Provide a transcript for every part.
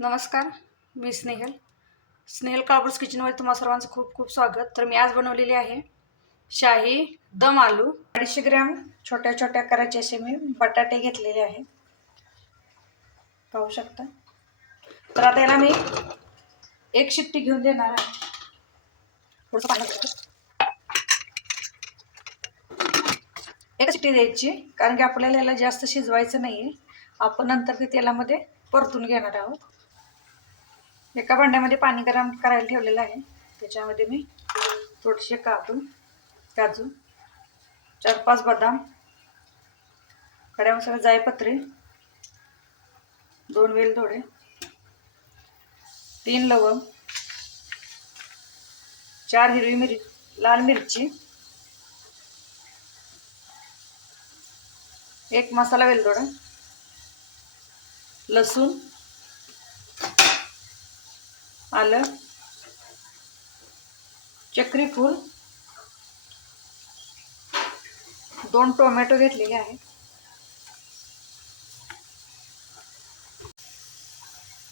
नमस्कार, मी स्नेहल काळभोर किचनमध्ये तुम्हा सर्वांचं खूप खूप स्वागत. तर मी आज बनवलेली आहे शाही दम आलू. 250 ग्रॅम छोट्या छोट्या आकाराचे असे मी बटाटे घेतलेले आहे, पाहू शकता. तर आता याला मी एक शिट्टी घेऊन देणार आहे. थोडंसं पाणी एक शिट्टी द्यायची, कारण की आपल्याला याला जास्त शिजवायचं नाहीये. आपण नंतर ते तेलामध्ये परतून घेणार आहोत. एका भांड्यामध्ये पाणी गरम करायला ठेवलेलं आहे. त्याच्यामध्ये मी थोडेसे काजू 4-5 बदाम, खड्या मसाला जायपत्री, 2 वेलदोडे, 3 लवंग, 4 हिरवी लाल मिरची, 1 मसाला वेलदोडा, लसूण, आलं, चक्री फूल, 2 टोमॅटो घेतलेले आहेत,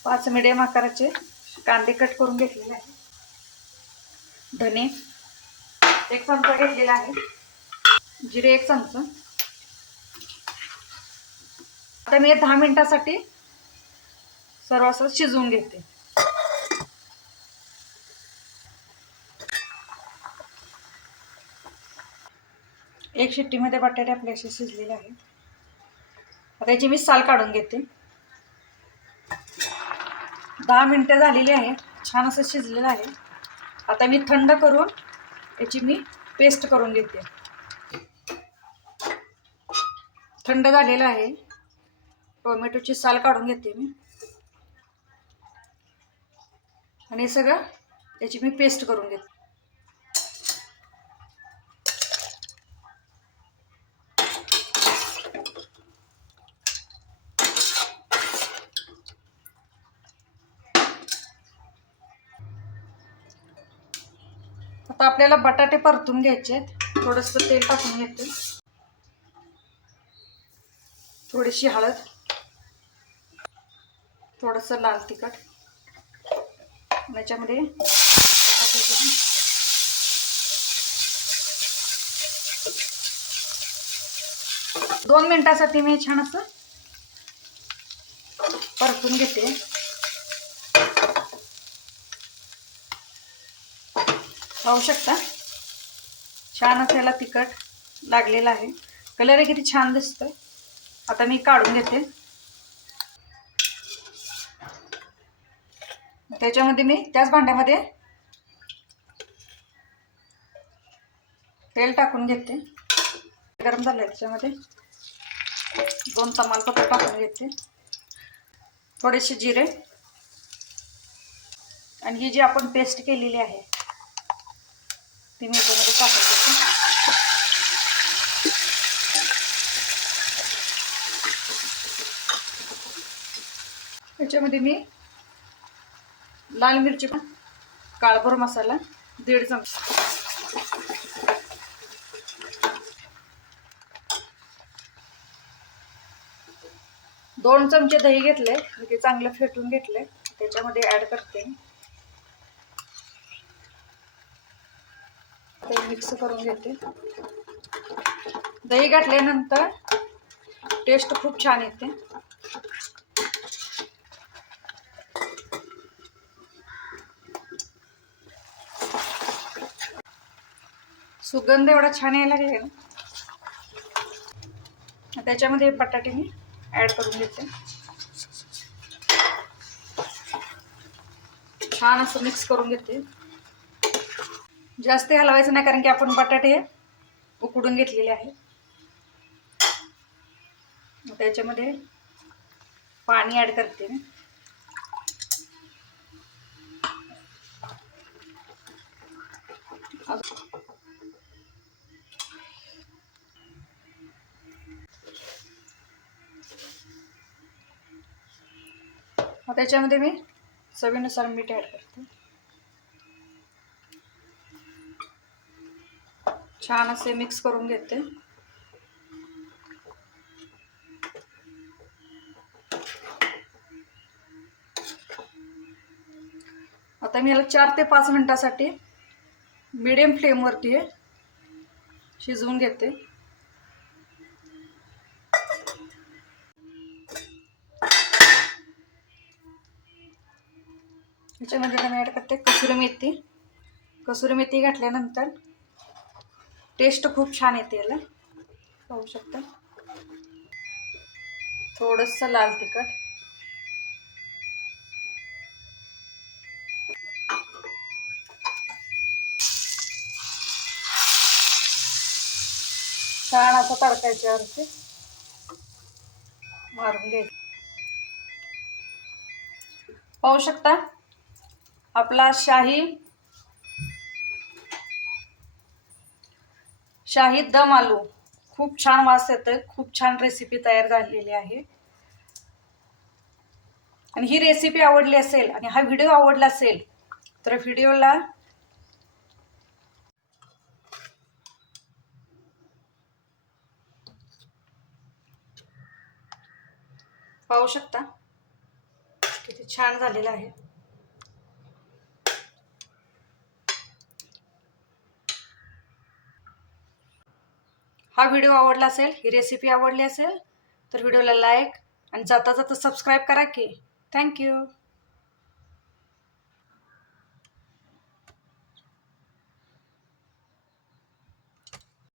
5 मीडियम आकाराचे कांदे कट करून घेतलेले आहेत, धने 1 चमचा घेतलेला आहे, जिरे 1 चमचा. आता मी 10 मिनिटांसाठी सर्व असं शिजवून घेते. एक शिट्टीमध्ये बटाटे आपले असे शिजलेले आहेत. आता याची मी साल काढून घेते. 10 मिनिटं झालेली आहे, छान असं शिजलेलं आहे. आता मी थंड करून याची मी पेस्ट करून घेते. थंड झालेलं आहे. टोमॅटोची साल काढून घेते मी आणि हे सगळं याची मी पेस्ट करून घेते. आता आपल्याला बटाटे परतून घ्यायचे. थोडंसं तेल टाकून घेते, थोडीशी हळद, थोडंसं लाल तिखट, याच्यामध्ये 2 मिनिटांसाठी मी छान असं परतून घेते. पाहू शकता छान असं याला तिखट लागलेलं आहे. कलर किती छान दिसतोय. आता मी काढून घेते. त्याच्यामध्ये मी त्याच भांड्यामध्ये तेल टाकून घेते. गरम झालं. त्याच्यामध्ये 2 तमालपत्र टाकून घेते, थोडेसे जिरे आणि ही जी आपण पेस्ट केलेली आहे ती मी याच्यामध्ये टाकून घेते. याच्यामध्ये मी लाल मिरची, काळभोर मसाला 1.5 चमचा, दोन चमचे दही घेतले, ते चांगलं फेटून घेतले, त्याच्यामध्ये ऍड करते. ते मिक्स करून घेते. दही घातल्यानंतर टेस्ट खूप छान येते. सुगंध एवढा छान यायला लागले ना. त्याच्यामध्ये बटाटे मी ऍड करून घेते. छान असं मिक्स करून घेते. जास्त हलवायचं नाही, कारण की आपण बटाटे उकडून घेतलेले आहे. त्याच्यामध्ये पाणी ऍड करते मी. त्याच्यामध्ये मी चवीनुसार मीठ ऍड करते. छान असे मिक्स करून घेते. आता मी याला 4 ते 5 मिनिटासाठी मीडियम फ्लेमवरती शिजवून घेते. याच्यामध्ये मी ॲड करते कसुरी मेथी. कसुरी मेथी घातल्यानंतर टेस्ट खूप छान येते याला, पाहू शकता. थोडंसं लाल तिखट, छान असा तडका याच्यावरती मारून घ्यायचं. पाहू शकता आपला शाही दम आलू खूप छान वास येतोय. खूप छान रेसिपी तयार झालेली आहे. आणि ही रेसिपी आवडली असेल आणि हा व्हिडिओ आवडला असेल तर व्हिडिओला पाहू शकता किती छान झालेला आहे. हा व्हिडिओ आवडला असेल, ही रेसिपी आवडली असेल तर व्हिडिओला लाईक आणि जाता जाता सबस्क्राईब करा की. थँक्यू.